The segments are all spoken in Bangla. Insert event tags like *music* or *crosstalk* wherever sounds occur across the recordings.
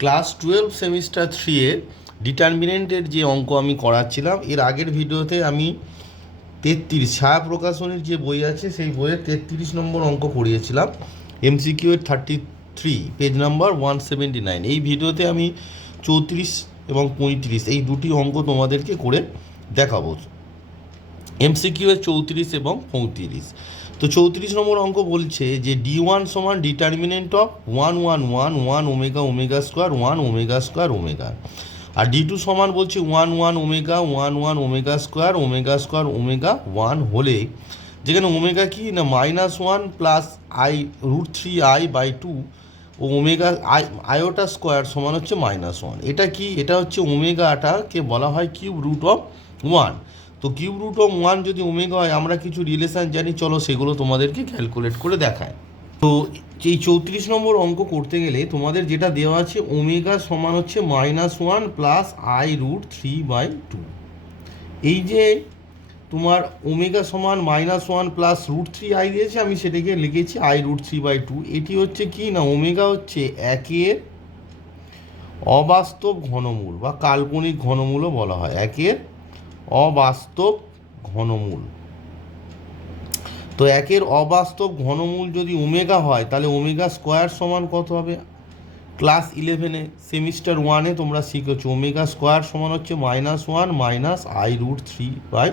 ক্লাস টুয়েলভ সেমিস্টার থ্রি এর ডিটারমিনেন্টের যে অঙ্ক আমি করাচ্ছিলাম, এর আগের ভিডিওতে আমি তেত্রিশ, ছায়া প্রকাশনীর যে বই আছে, সেই বইয়ের তেত্রিশ নম্বর অঙ্ক করিয়েছিলাম। এমসিকিউ এর thirty three page number one seventy nine এই ভিডিওতে আমি চৌত্রিশ এবং পঁয়ত্রিশ, এই দুটি অঙ্ক তোমাদেরকে করে দেখাবো। এমসিকিউ এর চৌত্রিশ এবং পঁয়ত্রিশ। তো চৌত্রিশ নম্বর অঙ্ক বলছে যে ডি ওয়ান সমান determinant of one one one one omega omega square one omega square omega R D two সমান বলছে one one omega one one omega square omega square omega one হলে, যেখানে ওমেগা কি না minus one plus i root three i by two O omega i iota square সমান হচ্ছে মাইনাস ওয়ান এটা কি? এটা হচ্ছে ওমেগাটাকে বলা হয় কিউব রুট অফ ওয়ান তো কিউ রুট অফ ওয়ান যদি ওমেগা হয়, আমরা কিছু রিলেশন জানি, চলো সেগুলো তোমাদেরকে ক্যালকুলেট করে দেখায়। তো এই চৌত্রিশ নম্বর অঙ্ক করতে গেলে তোমাদের যেটা দেওয়া আছে ওমেগা সমান হচ্ছে minus one plus i root three by two এই যে তোমার ওমেগা সমান minus one plus root three i দিয়েছে, আমি সেটাকে লিখেছি i root three by two এটি হচ্ছে কি না ওমেগা হচ্ছে একের অবাস্তব ঘনমূল বা কাল্পনিক ঘনমূলও বলা হয়, একের অবাস্তব ঘনমূল। তো একের অবাস্তব ঘনমূল যদি ওমেগা হয়, তাহলে ওমেগা স্কোয়ার সমান কত হবে? ক্লাস ইলেভেনে সেমিস্টার ওয়ানে তোমরা শিখেছো, ওমেগা স্কোয়ার সমান হচ্ছে minus one minus i root three by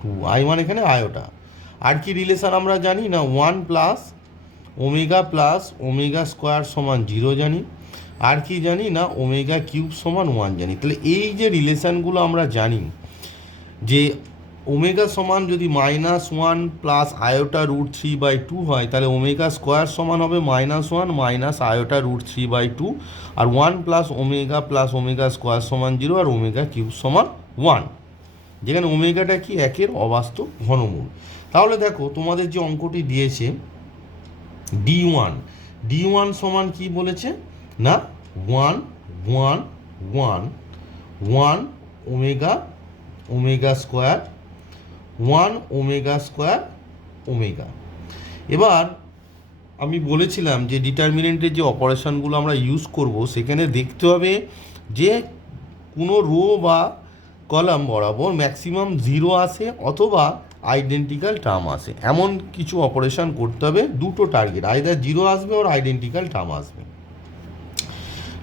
two i মানে এখানে আয়োটা আর কি রিলেশান আমরা জানি না? One plus omega plus omega square সমান জিরো জানি। আর কি জানি না? ওমেগা কিউব সমান ওয়ান জানি। তাহলে এই যে রিলেশনগুলো আমরা জানি যে ওমেগা সমান যদি minus one plus iota root three by two হয়, তাহলে ওমেগা স্কোয়ার সমান হবে minus one minus iota root three by two R one plus omega plus omega square সমান জিরো আর ওমেগা কিউব সমান ওয়ান যেখানে ওমেগাটা কি একের অবাস্তব ঘনমূল। তাহলে দেখো, তোমাদের যে অঙ্কটি দিয়েছে ডি ওয়ান ডি ওয়ান সমান কি বলেছে? না one one one one omega omega square, one omega square, omega. এবার আমি বলেছিলাম যে ডিটারমিনেন্টের যে অপারেশনগুলো আমরা ইউজ করব, সেখানে দেখতে হবে যে কোনো রো বা কলাম বরাবর ম্যাক্সিমাম জিরো আসে অথবা আইডেন্টিক্যাল টার্ম আসে। এমন কিছু অপারেশন করতে হবে, দুটো টার্গেট আইদার জিরো আসবে ওর আইডেন্টিক্যাল টার্ম আসবে।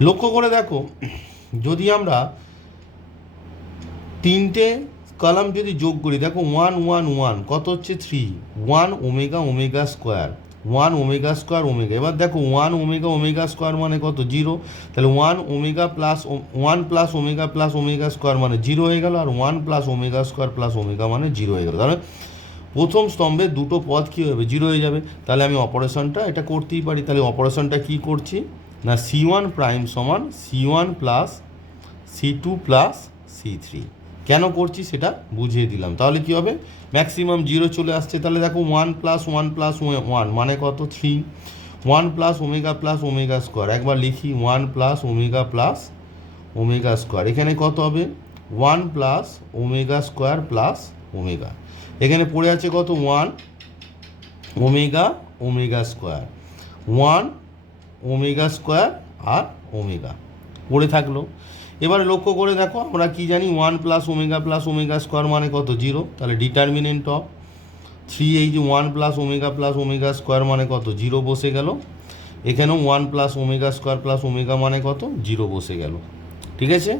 লক্ষ্য করে দেখো, যদি আমরা তিনটে কলাম যদি যোগ করি, দেখো ওয়ান ওয়ান ওয়ান কত হচ্ছে three one omega omega square one omega square omega এবার দেখো ওয়ান ওমেগা ওমেগা স্কোয়ার মানে কত? জিরো তাহলে one omega plus one plus omega plus omega square মানে জিরো হয়ে গেল, আর one plus omega square plus omega মানে জিরো হয়ে গেল। তাহলে প্রথম স্তম্ভে দুটো পদ কী হবে জিরো হয়ে যাবে? তাহলে আমি অপারেশনটা এটা করতেই পারি। তাহলে অপারেশনটা কী করছি? না সি ওয়ান প্রাইম সমান C one plus C two plus C three কেন করছি সেটা বুঝিয়ে দিলাম। তাহলে কি হবে? ম্যাক্সিমাম জিরো চলে আসছে। তাহলে দেখো one plus one plus one মানে কত? Three one plus omega plus omega square একবার লিখি one plus omega plus omega square এখানে কত হবে? One plus omega square plus omega এখানে পড়ে আছে কত? One omega omega square one omega square আর ওমেগা পড়ে থাকল। এবারে লক্ষ্য করে দেখো, আমরা কি জানি one plus omega plus omega square মানে কত? জিরো তাহলে ডিটারমিনেন্ট অফ থ্রি এই যে one plus omega plus omega square মানে কত? জিরো বসে গেল। এখানেও one plus omega square plus omega মানে কত? জিরো বসে গেল। ঠিক আছে?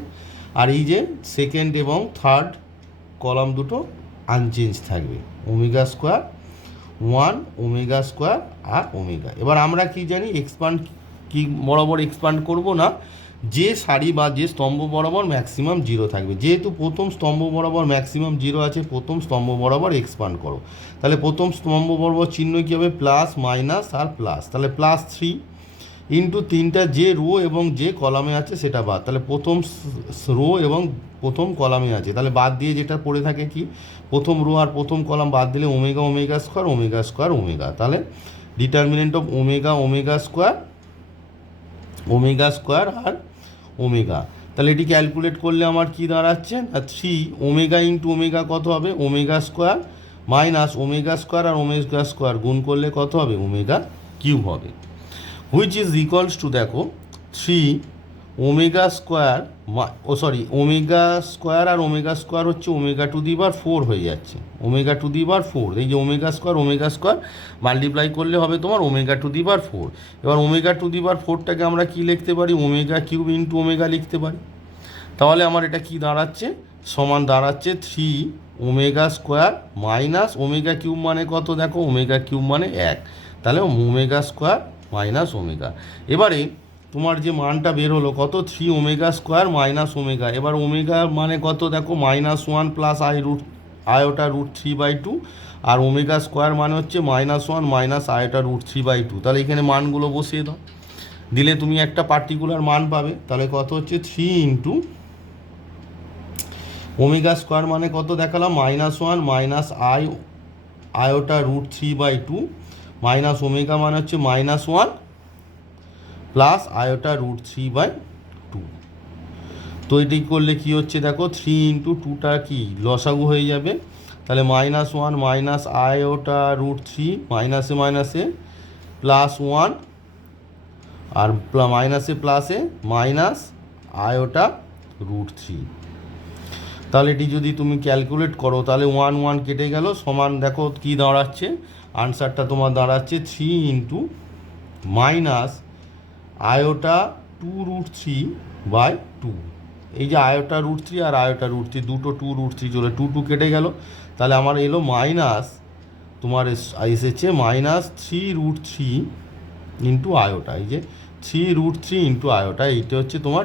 আর এই যে সেকেন্ড এবং থার্ড কলাম দুটো আনচেঞ্জ থাকবে। Omega square one omega square আর ওমেগা এবার আমরা কি জানি এক্সপান্ড কি, বরাবর এক্সপান্ড করব না? যে সারি বা যে স্তম্ভ বরাবর ম্যাক্সিমাম জিরো থাকবে। যেহেতু প্রথম স্তম্ভ বরাবর ম্যাক্সিমাম জিরো আছে, প্রথম স্তম্ভ বরাবর এক্সপান্ড করো। তাহলে প্রথম স্তম্ভ বরাবর চিহ্ন কী হবে? প্লাস মাইনাস আর প্লাস তাহলে প্লাস থ্রি ইন্টু তিনটা যে রো এবং যে কলামে আছে সেটা বাদ। তাহলে প্রথম রো এবং প্রথম কলামে আছে। তাহলে বাদ দিয়ে যেটা পড়ে থাকে কি? প্রথম রো আর প্রথম কলাম বাদ দিলে omega omega square omega square omega তাহলে determinant of omega omega square omega square R omega. তাহলে এটি ক্যালকুলেট করলে আমার কি দাঁড়াচ্ছে? থ্রি ওমেগা ইন্টু ওমেগা কত হবে? Omega square minus omega square আর ওমেগা স্কোয়ার গুণ করলে কত হবে? ওমেগা কিউব হবে। হুইচ ইজ ইকলস টু দেখো three omega square oh sorry, omega square আর ওমেগা স্কোয়ার হচ্ছে omega to the power four হয়ে যাচ্ছে। Omega to the power four, এই যে omega square omega square multiply করলে হবে তোমার omega to the power four. এবার ওমেগা টু দি বার ফোরটাকে আমরা কি লিখতে পারি? ওমেগা কিউব ইন্টু ওমেগা লিখতে পারি। তাহলে আমার এটা কি দাঁড়াচ্ছে? সমান দাঁড়াচ্ছে three omega square minus omega cube মানে কত? দেখো, ওমেগা কিউব মানে এক। তাহলে ওমেগা স্কোয়ার মাইনাস ওমেগা। এবারে তোমার যে মানটা বের হলো, কত three omega square minus omega এবার ওমেগা মানে কত? দেখো minus one plus i root iota root three by two R omega square মানে হচ্ছে minus one minus iota root three by two তাহলে এখানে মানগুলো বসিয়ে দাও। দিলে তুমি একটা পার্টিকুলার মান পাবে। তাহলে কত হচ্ছে? থ্রি ইন্টু ওমেগা স্কোয়ার মানে কত দেখালাম? Minus one minus i iota root three by two minus omega মানে হচ্ছে minus one plus iota root three by two তো এটি করলে কি হচ্ছে দেখো থ্রি ইন্টু টুটা কি? লসাগু হয়ে যাবে। তাহলে minus one minus iota root three মাইনাসে মাইনাসে প্লাস ওয়ান আর মাইনাসে প্লাসে মাইনাস আয়োটা রুট থ্রি তাহলে এটি যদি তুমি ক্যালকুলেট করো, তাহলে ওয়ান ওয়ান কেটে গেল। সমান দেখো কী দাঁড়াচ্ছে। আনসারটা তোমার দাঁড়াচ্ছে three into minus iota two root three by two এই যে আয়োটা রুট থ্রি আর আয়োটা রুট থ্রি দুটো টু রুট থ্রি চলে টু টু কেটে গেল। তাহলে আমার এলো মাইনাস তোমার এস- এসেছে minus three root three into iota. এই যে three root three into iota, এইটা হচ্ছে তোমার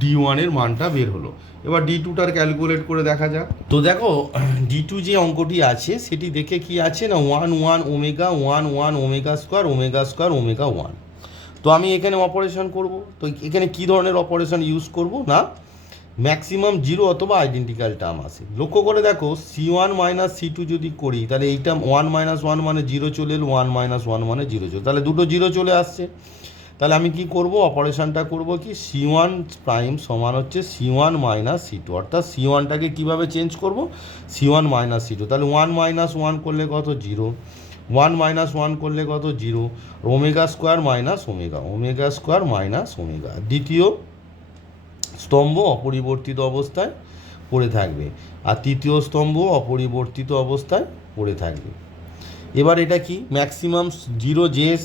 ডি ওয়ানের মানটা বের হলো। এবার ডি টুটার ক্যালকুলেট করে দেখা যাক। তো দেখো *clears throat* ডি টু যে অঙ্কটি আছে, সেটি দেখে কি আছে না? One one omega one one omega square omega square omega one তো আমি এখানে অপারেশন করব। তো এখানে কি ধরনের অপারেশন ইউজ করব? না ম্যাক্সিমাম জিরো অথবা আইডেন্টিক্যাল টার্ম আসে লক্ষ্য করে দেখো C one minus C two যদি করি, তাহলে এইটা ওয়ান মাইনাস ওয়ান মানে জিরো চলে এলো ওয়ান মাইনাস ওয়ান মানে জিরো চলে তাহলে দুটো জিরো চলে আসছে। তাহলে আমি কি করব? অপারেশনটা করব কি? সি ওয়ান প্রাইম সমান হচ্ছে C one minus C two অর্থাৎ সি ওয়ানটাকে কীভাবে চেঞ্জ করব? C one minus C two তাহলে ওয়ান মাইনাস ওয়ান করলে কত? জিরো ওয়ান মাইনাস ওয়ান করলে কত? Zero. Omega square minus omega. Omega square minus omega. দ্বিতীয় স্তম্ভ অপরিবর্তিত অবস্থায় পড়ে থাকবে। আর তৃতীয় স্তম্ভ অপরিবর্তিত অবস্থায় পড়ে থাকবে। এবার এটা কি? ম্যাক্সিমাম জিরো যে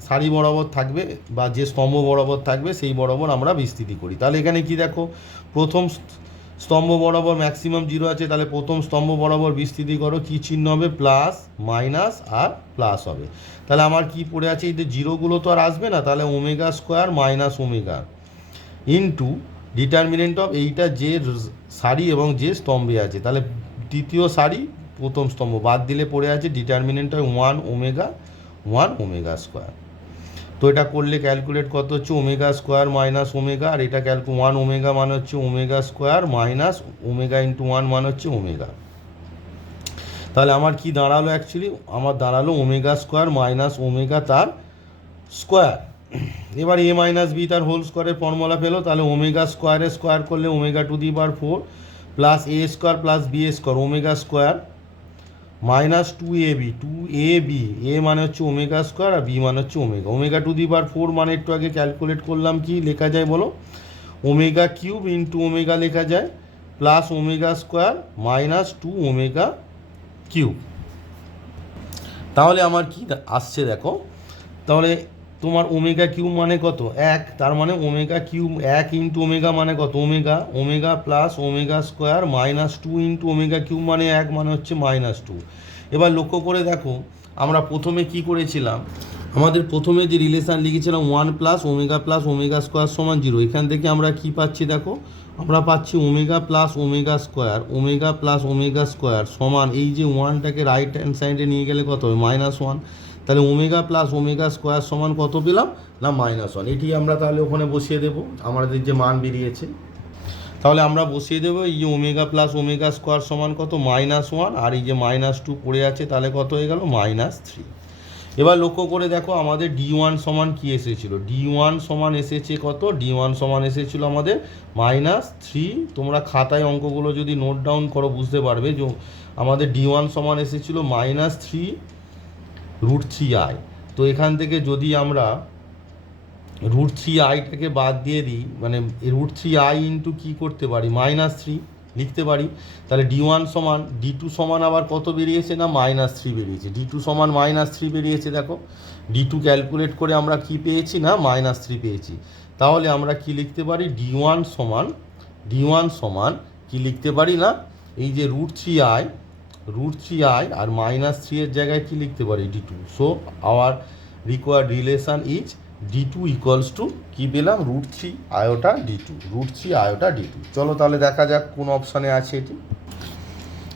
সারি বরাবর থাকবে বা যে স্তম্ভ বরাবর থাকবে, সেই বরাবর আমরা বিস্তৃতি করি। তাহলে এখানে কি দেখো? প্রথম স্তম্ভ বরাবর ম্যাক্সিমাম জিরো আছে, তাহলে প্রথম স্তম্ভ বরাবর বিস্তৃতি করো, কী চিহ্ন হবে? প্লাস মাইনাস আর প্লাস হবে। তাহলে আমার কি পড়ে আছে? এই যে জিরোগুলো তো আর আসবে না, তাহলে omega square minus omega into determinant of এইটা যে সারি এবং যে স্তম্ভে আছে। তাহলে তৃতীয় সারি, প্রথম স্তম্ভ বাদ দিলে পড়ে আছে determinant of one omega one omega square তো এটা করলে ক্যালকুলেট কত হচ্ছে? ওমেগা স্কোয়ার মাইনাস ওমেগা আর এটা ক্যালকু ওয়ান ওমেগা মানে হচ্ছে omega square minus omega into one মানে হচ্ছে ওমেগা তাহলে আমার কি দাঁড়াল অ্যাকচুয়ালি আমার দাঁড়াল ওমেগা স্কোয়ার মাইনাস ওমেগা তার স্কোয়ার এবার এ মাইনাস বি তার হোল স্কোয়ারের ফর্মুলা পেল তাহলে ওমেগা স্কোয়ারে স্কোয়ার করলে omega to the power four plus A square plus B square omega square minus two A B two A B A মানে হচ্ছে ওমেগা স্কোয়ার আর বি মানে হচ্ছে omega. Omega to the power four মানে একটু আগে ক্যালকুলেট করলাম কি লেখা যায় বলো? ওমেগা কিউব ইন্টু ওমেগা লেখা যায়, plus omega square minus two omega cube. তাহলে আমার কি আসছে দেখো? তাহলে তোমার ওমেগা কিউ মানে কত? এক, তার মানে ওমেগা কিউ এক ইন্টু ওমেগা মানে কত? Omega omega plus omega square minus two into omega cube মানে এক মানে হচ্ছে মাইনাস টু। এবার লক্ষ্য করে দেখো, আমরা প্রথমে কি করেছিলাম? আমাদের প্রথমে যে রিলেশান লিখেছিলাম one plus omega plus omega square সমান জিরো। এখান থেকে আমরা কি পাচ্ছি দেখো? আমরা পাচ্ছি omega plus omega square, omega plus omega square সমান এই যে ওয়ানটাকে রাইট হ্যান্ড সাইডে নিয়ে গেলে কত হবে? Minus one. তাহলে ওমেগা প্লাস ওমেগা স্কোয়ার সমান কত পেলাম? না, মাইনাস ওয়ান। এটি আমরা তাহলে ওখানে বসিয়ে দেবো। আমাদের যে মান বেরিয়েছে। তাহলে আমরা বসিয়ে দেবো, এই যে ওমেগা প্লাস ওমেগা স্কোয়ার সমান কত? Minus one. আর এই যে মাইনাস টু পড়ে আছে, তাহলে কত হয়ে গেল? Minus three. এবার লক্ষ্য করে দেখো, আমাদের ডি ওয়ান সমান কী এসেছিল? ডি ওয়ান সমান এসেছে কত? ডি ওয়ান সমান এসেছিল আমাদের মাইনাস থ্রি। তোমরা খাতায় অঙ্কগুলো যদি নোট ডাউন করো, বুঝতে পারবে যে আমাদের ডি ওয়ান সমান এসেছিল minus three. Root three i তো এখান থেকে যদি আমরা রুট থ্রি আইটাকে বাদ দিয়ে দিই মানে রুট থ্রি আই ইন্টু কী করতে পারি? মাইনাস থ্রি লিখতে পারি। তাহলে ডি ওয়ান সমান ডি টু সমান আবার কত বেরিয়েছে না? মাইনাস থ্রি বেরিয়েছে। ডি টু সমান মাইনাস থ্রি বেরিয়েছে, দেখো। ডি টু ক্যালকুলেট করে আমরা কি পেয়েছি না? মাইনাস থ্রি পেয়েছি। তাহলে আমরা কি লিখতে পারি? ডি ওয়ান সমান ডি ওয়ান সমান কি লিখতে পারি না? এই যে root three i root three i R minus three এর জায়গায় কি লিখতে পারি? D two so our required relation is D two equals to কী পেলাম? Root three iota D two root three iota D two চলো তাহলে দেখা যাক কোন অপশানে আছে এটি।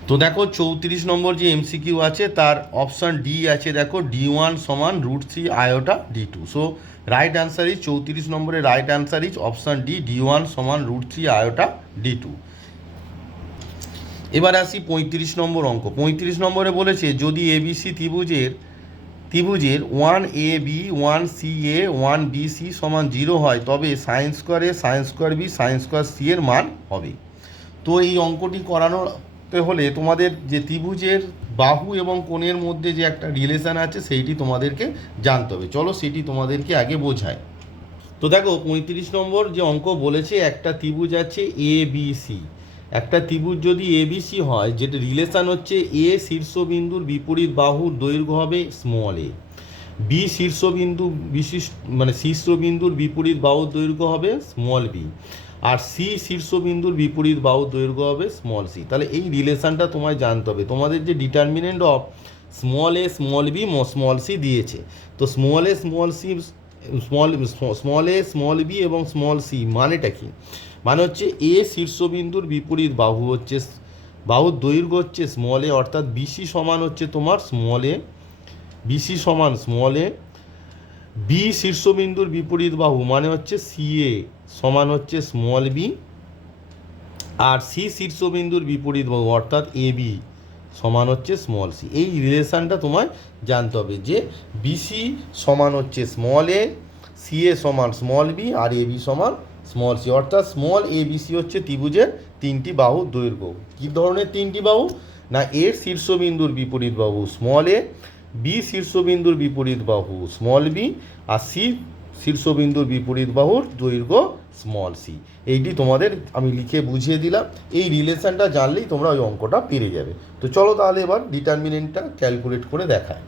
তো দেখো চৌত্রিশ নম্বর যে এমসিকিউ আছে, তার অপশান ডি আছে দেখো ডি ওয়ান সমান root three iota D two so right answer is চৌত্রিশ নম্বরের right answer is option D D one সমান root three iota D two এবার আসি পঁয়ত্রিশ নম্বর অঙ্ক। পঁয়ত্রিশ নম্বরে বলেছে, যদি এবিসি ত্রিভুজের ত্রিভুজের one A B one C A one B C সমান জিরো হয়, তবে science square A science square B science square C এর মান হবে। তো এই অঙ্কটি করানোতে হলে তোমাদের যে ত্রিভুজের বাহু এবং কোণের মধ্যে যে একটা রিলেশন আছে, সেইটি তোমাদেরকে জানতে হবে। চলো সেটি তোমাদেরকে আগে বোঝায় তো দেখো, পঁয়ত্রিশ নম্বর যে অঙ্ক বলেছে, একটা ত্রিভুজ আছে এ বি সি একটা ত্রিভুজ যদি এবিসি হয়, যেটা রিলেশান হচ্ছে এ শীর্ষবিন্দুর বিপরীত বাহুর দৈর্ঘ্য হবে স্মল এ বি শীর্ষবিন্দু বিশিষ্ট মানে শীর্ষবিন্দুর বিপরীত বাহুর দৈর্ঘ্য হবে স্মল বি আর সি শীর্ষবিন্দুর বিপরীত বাহুর দৈর্ঘ্য হবে স্মল সি তাহলে এই রিলেশানটা তোমায় জানতে হবে। তোমাদের যে determinant of small A small B small C দিয়েছে। তো small A small C small small A small B এবং স্মল সি মানেটা কি? মানে হচ্ছে এ শীর্ষবিন্দুর বিপরীত বাহু হচ্ছে বাহুর দৈর্ঘ্য হচ্ছে স্মল এ অর্থাৎ বিসি সমান হচ্ছে তোমার স্মল এ বিসি সমান স্মল এ বি শীর্ষবিন্দুর বিপরীত বাহু মানে হচ্ছে সি এ সমান হচ্ছে স্মল বি আর সি শীর্ষবিন্দুর বিপরীত বাহু অর্থাৎ এ বি সমান হচ্ছে স্মল সি এই রিলেশনটা তোমায় জানতে হবে যে বিসি সমান হচ্ছে স্মল এ সি এ সমান স্মল বি আর এ বি সমান স্মল সি অর্থাৎ স্মল এ বি সি হচ্ছে ত্রিভুজের তিনটি বাহু দৈর্ঘ্য। কী ধরনের তিনটি বাহু? না এ শীর্ষবিন্দুর বিপরীত বাহু স্মল এ বি শীর্ষবিন্দুর বিপরীত বাহু স্মল বি আর সি শীর্ষবিন্দুর বিপরীত বাহুর দৈর্ঘ্য স্মল সি এইটি তোমাদের আমি লিখে বুঝিয়ে দিলাম। এই রিলেশনটা জানলেই তোমরা ওই অঙ্কটা পেরে যাবে। তো চলো তাহলে এবার ডিটারমিনেন্টটা ক্যালকুলেট করে দেখায়।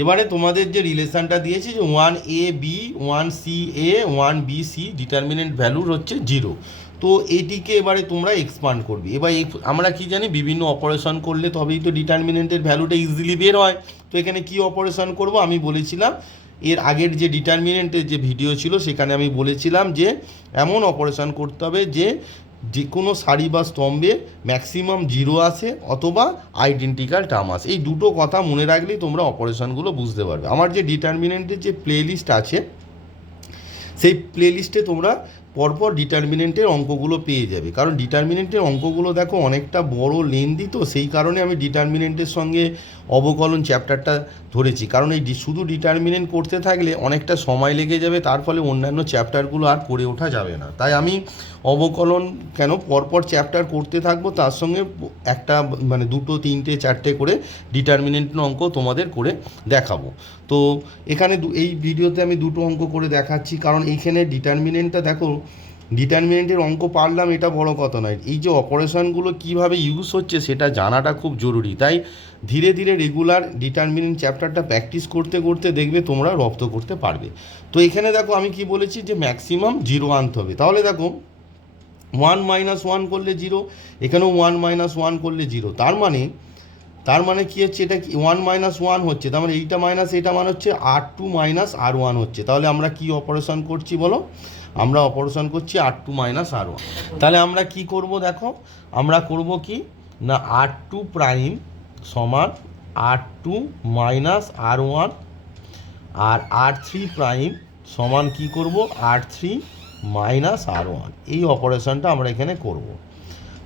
এবারে তোমাদের যে রিলেশনটা দিয়েছে যে one A B one C A one B C determinant ভ্যালুর হচ্ছে জিরো তো এটিকে এবারে তোমরা এক্সপান্ড করবে। এবার আমরা কি জানি, বিভিন্ন অপারেশন করলে তবেই তো ডিটারমিনেন্টের ভ্যালুটা ইজিলি বের হয়। তো এখানে কি অপারেশন করব? আমি বলেছিলাম, এর আগের যে ডিটারমিনেন্টের যে ভিডিও ছিল, সেখানে আমি বলেছিলাম যে, এমন অপারেশন করতে হবে যে যে কোনো সারি বা স্তম্ভে ম্যাক্সিমাম জিরো আসে অথবা আইডেন্টিক্যাল টার্ম আসে। এই দুটো কথা মনে রাখলেই তোমরা অপারেশনগুলো বুঝতে পারবে। আমার যে ডিটারমিনেন্টের যে প্লেলিস্ট আছে, সেই প্লেলিস্টে তোমরা পরপর ডিটারমিনেন্টের অঙ্কগুলো পেয়ে যাবে। কারণ ডিটারমিনেন্টের অঙ্কগুলো দেখো অনেকটা বড় লেন্দি তো, সেই কারণে আমি ডিটারমিনেন্টের সঙ্গে অবকলন চ্যাপ্টারটা ধরেছি। কারণ এই শুধু ডিটারমিনেন্ট করতে থাকলে অনেকটা সময় লেগে যাবে, তার ফলে অন্যান্য চ্যাপ্টারগুলো আর করে ওঠা যাবে না। তাই আমি অবকলন কেন পরপর চ্যাপ্টার করতে থাকব, তার সঙ্গে একটা মানে দুটো, তিনটে, চারটে করে ডিটারমিনেন্ট অঙ্ক তোমাদের করে দেখাবো। তো এখানে এই ভিডিওতে আমি দুটো অঙ্ক করে দেখাচ্ছি। কারণ এইখানে ডিটারমিনেন্টটা দেখো ডিটারমিনেন্টের অঙ্ক পারলাম, এটা বড় কথা নয়। এই যে অপারেশনগুলো কীভাবে ইউজ হচ্ছে, সেটা জানাটা খুব জরুরি। তাই ধীরে ধীরে রেগুলার ডিটারমিনেন্ট চ্যাপ্টারটা প্র্যাকটিস করতে করতে দেখবে তোমরা রপ্ত করতে পারবে। তো এখানে দেখো আমি কি বলেছি যে ম্যাক্সিমাম জিরো আনতে হবে। তাহলে দেখো ওয়ান মাইনাস ওয়ান করলে জিরো এখানেও ওয়ান মাইনাস ওয়ান করলে জিরো তার মানে তার মানে কি হচ্ছে, এটা কি ওয়ান মাইনাস ওয়ান হচ্ছে, তার মানে এইটা মাইনাস এটা মানে হচ্ছে R two minus R one হচ্ছে। তাহলে আমরা কি অপারেশন করছি বলো? আমরা অপারেশন করছি R two minus R one তাহলে আমরা কি করব দেখো? আমরা করব কি? না আর টু প্রাইম সমান R two minus R one আর আর থ্রি প্রাইম সমান কি করব? R three minus R one এই অপারেশনটা আমরা এখানে করব।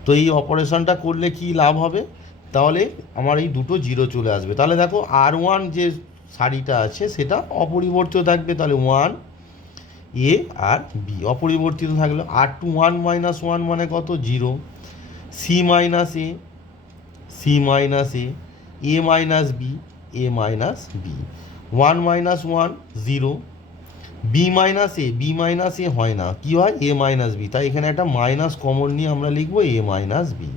তো এই অপারেশনটা করলে কি লাভ হবে? তাহলে আমার এই দুটো জিরো চলে আসবে। তাহলে দেখো আর ওয়ান যে শাড়িটা আছে, সেটা অপরিবর্তিত থাকবে। তাহলে ওয়ান এ আর বি অপরিবর্তিত থাকল R two one minus one মানে কত? Zero C minus A C minus A A minus B A minus B one minus one zero B minus A B minus A হয় না। কি হয়? এ মাইনাস বি তাই এখানে একটা মাইনাস কমন নিয়ে আমরা লিখব A minus B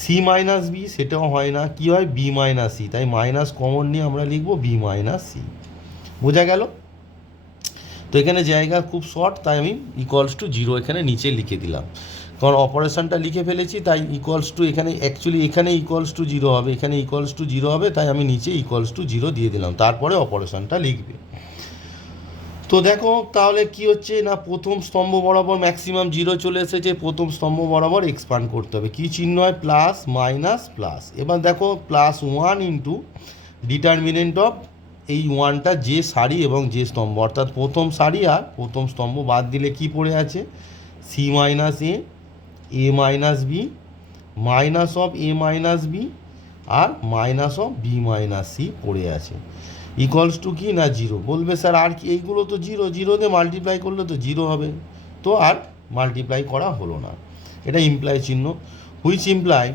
C minus B সেটাও হয় না। কি হয়? বি মাইনাস সি তাই মাইনাস কমন নিয়ে আমরা লিখব বি মাইনাস সি বোঝা গেল? তো এখানে জায়গা খুব শর্ট তাই আমি ইকুয়ালস টু জিরো এখানে নিচে লিখে দিলাম। কারণ অপারেশনটা লিখে ফেলেছি, তাই ইকুয়ালস টু এখানে অ্যাকচুয়ালি এখানে ইকুয়ালস টু জিরো হবে, এখানে ইকুয়ালস টু জিরো হবে, তাই আমি নিচে ইকুয়ালস টু জিরো দিয়ে দিলাম, তারপরে অপারেশনটা লিখবে। তো দেখো, তাহলে কি হচ্ছে না, প্রথম স্তম্ভ বরাবর ম্যাক্সিমাম জিরো চলে এসেছে, প্রথম স্তম্ভ বরাবর এক্সপান্ড করতে হবে। কী চিহ্ন হয়? প্লাস মাইনাস প্লাস এবার দেখো plus one into determinant of এই ওয়ানটা যে সারি এবং যে স্তম্ভ, অর্থাৎ প্রথম সারি আর প্রথম স্তম্ভ বাদ দিলে কি পড়ে আছে? C minus A A minus B minus of A minus B R minus of B minus C পড়ে আছে। ইকুয়ালস টু কি না জিরো বলবে স্যার আর কি? এইগুলো তো জিরো জিরো দিয়ে মাল্টিপ্লাই করলে তো জিরো হবে। তো আর মাল্টিপ্লাই করা হলো না। এটা ইমপ্লাই চিহ্ন। হুইচ ইমপ্লাই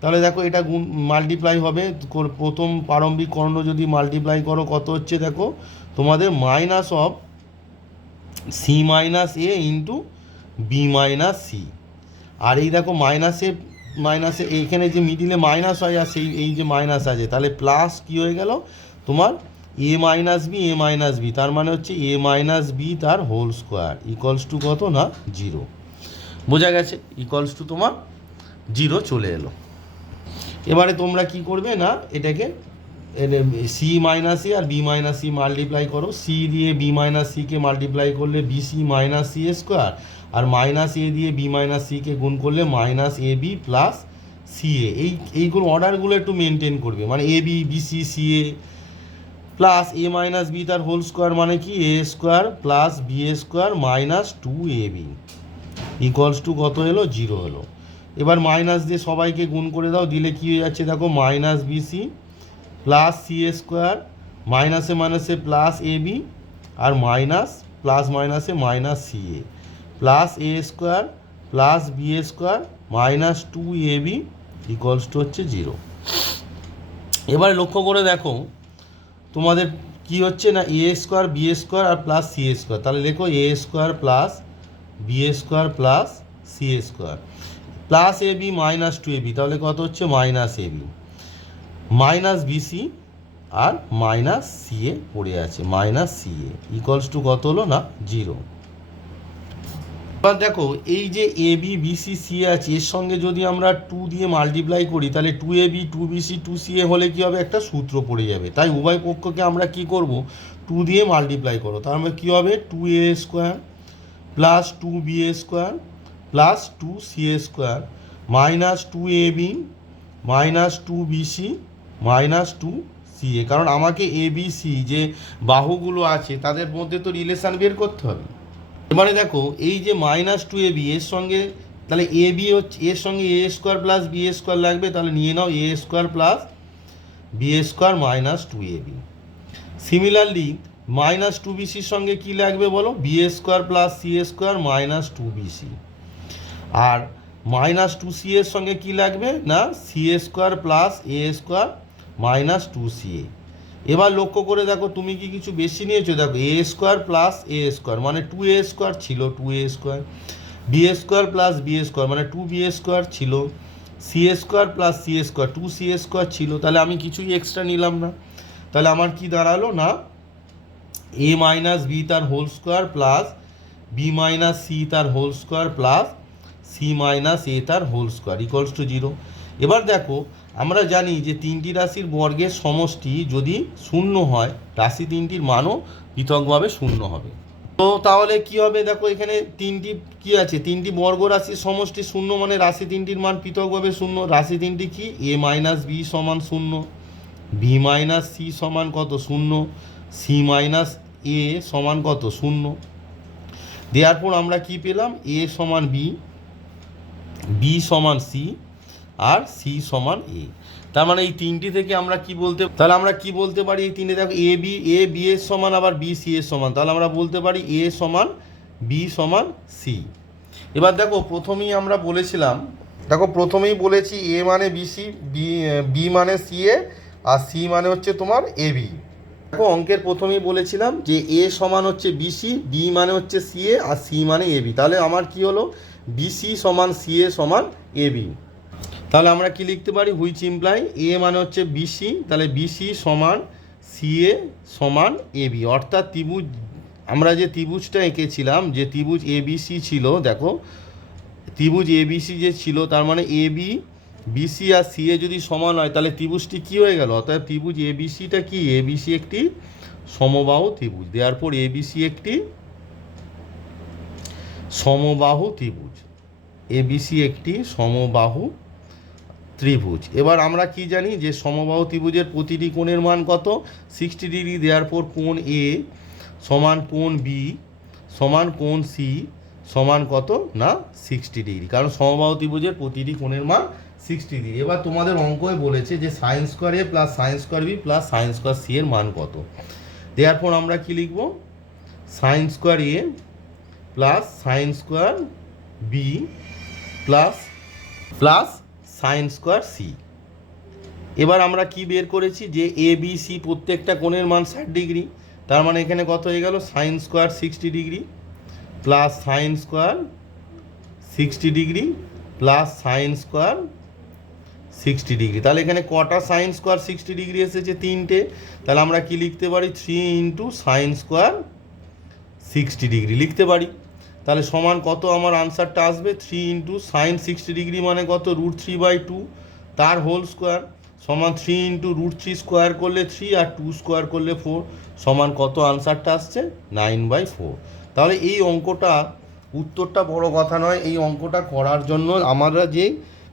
তাহলে দেখো এটা গুণ মাল্টিপ্লাই হবে। প্রথম প্রারম্ভিক কর্ণ যদি মাল্টিপ্লাই করো, কত হচ্ছে দেখো? তোমাদের minus of C minus A into B minus C আর এই দেখো মাইনাসে মাইনাসে এইখানে যে মিডিলে মাইনাস হয় আর সেই, এই যে মাইনাস আছে, তাহলে প্লাস কি হয়ে গেল? তোমার A minus B A minus B তার মানে হচ্ছে এ মাইনাস বি তার হোল স্কোয়ার ইকলস টু কত না? জিরো বোঝা গেছে? ইকলস টু তোমার জিরো চলে এলো। এবারে তোমরা কি করবে না, এটাকে সি মাইনাস সি আর বি মাইনাস সি মাল্টিপ্লাই করো। সি দিয়ে বি মাইনাস সিকে মাল্টিপ্লাই করলে B C minus C square R minus A দিয়ে বি মাইনাস সিকে গুণ করলে minus A B plus C A এই এইগুলো অর্ডারগুলো একটু মেনটেন করবে মানে A B B C C A plus A minus B তার হোল স্কোয়ার মানে কি? A square plus B A square minus two A B equals to কত এলো? জিরো এলো। এবার মাইনাস দিয়ে সবাইকে গুণ করে দাও, দিলে কি হয়ে যাচ্ছে দেখো minus BC plus C A square মাইনাসে মাইনাসে প্লাস এ বি আর মাইনাস প্লাস মাইনাসে minus C A plus A square plus B A square minus two A B equals to হচ্ছে জিরো এবার লক্ষ্য করে দেখো, তোমাদের কি হচ্ছে না এ স্কোয়ার বি স্কোয়ার আর প্লাস সি এ স্কোয়ার তাহলে লেখো A square plus B A square plus C A square plus A B minus two A B তাহলে কত হচ্ছে? Minus A B minus BC R minus C A পড়ে আছে। Minus C A equals to কত হলো? না জিরো এবার দেখো, এই যে এ বি বিসি সি আছে, এর সঙ্গে যদি আমরা টু দিয়ে মাল্টিপ্লাই করি, তাহলে two A B two BC two C A হলে কী হবে? একটা সূত্র পড়ে যাবে। তাই উভয় পক্ষকে আমরা কি করব? টু দিয়ে মাল্টিপ্লাই করো। তার মানে কী হবে? Two A square plus two B A square plus two C A square minus two A B minus two BC minus two C A কারণ আমাকে এ বি সি যে বাহুগুলো আছে, তাদের মধ্যে তো রিলেশান বের করতে হবে। এবারে দেখো, এই যে মাইনাস টু এ বি এর সঙ্গে, তাহলে এ বি হচ্ছে, এর সঙ্গে A square plus B A square লাগবে, তাহলে নিয়ে নাও A square plus B A square minus two A B similarly minus two বিসির সঙ্গে কি লাগবে বলো? B A square plus C A square minus two BC R minus two C এর সঙ্গে কি লাগবে? না C A square plus A square minus two C A এবার লক্ষ্য করে দেখো, তুমি কি কিছু বেশি নিয়েছো? দেখো A square plus A square মানে টু এ স্কোয়ার ছিল two A square B A square plus B square মানে টু বি স্কোয়ার ছিল। C A square plus C A square two C A square ছিল। তাহলে আমি কিছুই এক্সট্রা নিলাম না। তাহলে আমার কি দাঁড়াল? না এ মাইনাস বি তার whole square plus B minus C তার whole square plus C minus A তার whole square equals to zero এবার দেখো, আমরা জানি যে তিনটি রাশির বর্গের সমষ্টি যদি শূন্য হয়, রাশি তিনটির মানও পৃথকভাবে শূন্য হবে। তো তাহলে কি হবে? দেখো, এখানে তিনটি কি আছে? তিনটি বর্গ রাশির সমষ্টি শূন্য মানে রাশি তিনটির মান পৃথকভাবে শূন্য। রাশি তিনটি কি? এ মাইনাস বি সমান শূন্য। বি মাইনাস সি সমান কত? শূন্য। সি মাইনাস এ সমান কত? শূন্য। দেওয়ার পর আমরা কি পেলাম? এ সমান বি বি সমান সি আর সি সমান এ তার মানে এই তিনটি থেকে আমরা কি বলতে, তাহলে আমরা কি বলতে পারি এই তিনটে? দেখো এ বি এ বি এর সমান, আবার বি সি এর সমান। তাহলে আমরা বলতে পারি এ সমান বি সমান সি এবার দেখো, প্রথমেই আমরা বলেছিলাম, দেখো, প্রথমেই বলেছি এ মানে বিসি বি বি মানে সি এ, আর সি মানে হচ্ছে তোমার এ বি দেখো, অঙ্কের প্রথমেই বলেছিলাম যে এ সমান হচ্ছে বিসি বি মানে হচ্ছে সিএ আর সি মানে এবি তাহলে আমার কি হলো? বিসি সমান সিএ সমান এ বি তাহলে আমরা কি লিখতে পারি? হুইচ ইমপ্লাই এ মানে হচ্ছে বিসি তাহলে বিসি সমান সিএ সমান এ বি অর্থাৎ ত্রিভুজ, আমরা যে ত্রিভুজটা এঁকেছিলাম, যে ত্রিভুজ এবিসি ছিল, দেখো, ত্রিভুজ এ এবিসি যে ছিল, তার মানে এ বি বিসি আর সিএ যদি সমান হয়, তাহলে ত্রিভুজটি কী হয়ে গেল? অর্থাৎ ত্রিভুজ এবিসিটা কি? এবিসি একটি সমবাহু ত্রিভুজ। দেওয়ার পর এ এবিসি একটি সমবাহু ত্রিভুজ। এবিসি একটি সমবাহু ত্রিভুজ। এবার আমরা কি জানি যে সমবাহু ত্রিভুজের প্রতিটি কোণের মান কত? সিক্সটি ডিগ্রি দেওয়ার পর কোণ এ সমান কোণ বি সমান কোণ সি সমান কত? না, সিক্সটি ডিগ্রি। কারণ সমবাহু ত্রিভুজের প্রতিটি কোণের মান সিক্সটি ডিগ্রি। এবার তোমাদের অঙ্কই বলেছে যে sine square A plus sine square B plus sine square C এর মান কত। দেওয়ার পর আমরা কি লিখব? Sine square A plus sine square B plus plus sine square C এবার আমরা কি বের করেছি? যে এ বি সি প্রত্যেকটা কোণের মান ষাট ডিগ্রি, তার মানে এখানে কত হয়ে গেল? Sine square sixty degree plus sine square sixty degree plus sine square sixty degree. তাহলে এখানে কটা সাইন স্কোয়ার সিক্সটি ডিগ্রি এসেছে? তিনটে। তাহলে আমরা কি লিখতে পারি? Three into sine square sixty degree. লিখতে পারি? তাহলে সমান কত আমার আনসারটা আসবে? Three into sine sixty degree মানে কত? রুট থ্রি বাই টু তার হোল স্কোয়ার সমান three into root three square করলে থ্রি আর টু স্কোয়ার করলে ফোর সমান কত আনসারটা আসছে? নাইন বাই ফোর তাহলে এই অঙ্কটা, উত্তরটা বড় কথা নয়, এই অঙ্কটা করার জন্য আমরা যে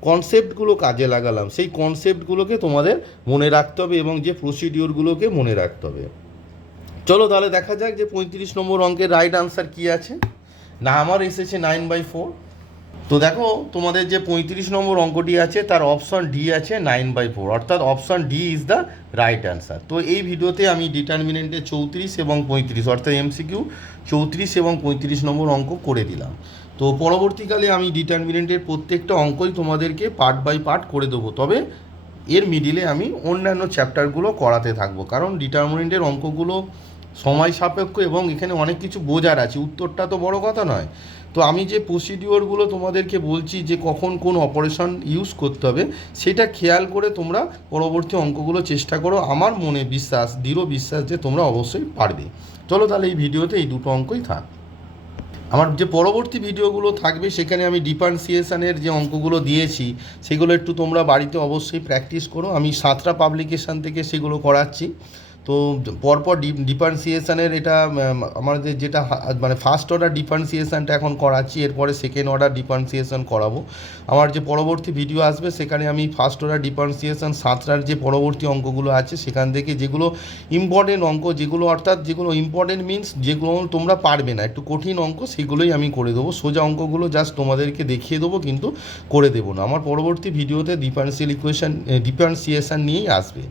কনসেপ্টগুলো কাজে লাগালাম, সেই কনসেপ্টগুলোকে তোমাদের মনে রাখতে হবে এবং যে প্রসিডিওরগুলোকে মনে রাখতে হবে। চলো তাহলে দেখা যাক যে পঁয়ত্রিশ নম্বর অঙ্কের রাইট আনসার কি আছে। না, আমার এসেছে নাইন বাই ফোর তো দেখো, তোমাদের যে পঁয়ত্রিশ নম্বর অঙ্কটি আছে, তার অপশন ডি আছে নাইন বাই ফোর অর্থাৎ option D is the right answer তো এই ভিডিওতে আমি ডিটারমিনেন্টে চৌত্রিশ এবং পঁয়ত্রিশ, অর্থাৎ এমসিকিউ চৌত্রিশ এবং পঁয়ত্রিশ নম্বর অঙ্ক করে দিলাম। তো পরবর্তীকালে আমি ডিটারমিনেন্টের প্রত্যেকটা অঙ্কই তোমাদেরকে পার্ট বাই পার্ট করে দেবো। তবে এর মিডিলে আমি অন্যান্য চ্যাপ্টারগুলো করাতে থাকব। কারণ ডিটারমিনেন্টের অঙ্কগুলো সময় সাপেক্ষ এবং এখানে অনেক কিছু বোঝার আছে। উত্তরটা তো বড় কথা নয়। তো আমি যে প্রসিডিওরগুলো তোমাদেরকে বলছি যে কখন কোন অপারেশন ইউজ করতে হবে, সেটা খেয়াল করে তোমরা পরবর্তী অঙ্কগুলো চেষ্টা করো। আমার মনে বিশ্বাস, দৃঢ় বিশ্বাস যে তোমরা অবশ্যই পারবে। চলো তাহলে এই ভিডিওতে এই দুটো অঙ্কই থাক। আমার যে পরবর্তী ভিডিওগুলো থাকবে, সেখানে আমি ডিফারেন্সিয়েশনের যে অঙ্কগুলো দিয়েছি, সেগুলো একটু তোমরা বাড়িতে অবশ্যই প্র্যাকটিস করো। আমি সাতটা পাবলিকেশান থেকে সেগুলো করাচ্ছি। তো পরপর ডিফারেন্সিয়েশনের এটা আমাদের যেটা মানে ফার্স্ট অর্ডার ডিফারেন্সিয়েশনটা এখন করাচ্ছি, এরপরে সেকেন্ড অর্ডার ডিফারেন্সিয়েশন করাবো। আমার যে পরবর্তী ভিডিও আসবে, সেখানে আমি ফার্স্ট অর্ডার ডিফারেন্সিয়েশন সাঁতরার যে পরবর্তী অঙ্কগুলো আছে, সেখান থেকে যেগুলো ইম্পর্টেন্ট অঙ্ক, যেগুলো অর্থাৎ যেগুলো ইম্পর্টেন্ট মিনস যেগুলো তোমরা পারবে না, একটু কঠিন অঙ্ক, সেগুলোই আমি করে দেবো। সোজা অঙ্কগুলো জাস্ট তোমাদেরকে দেখিয়ে দেবো, কিন্তু করে দেবো না। আমার পরবর্তী ভিডিওতে ডিফারেন্সিয়াল ইকুয়েশন ডিফারেন্সিয়েশন নিয়েই আসবে।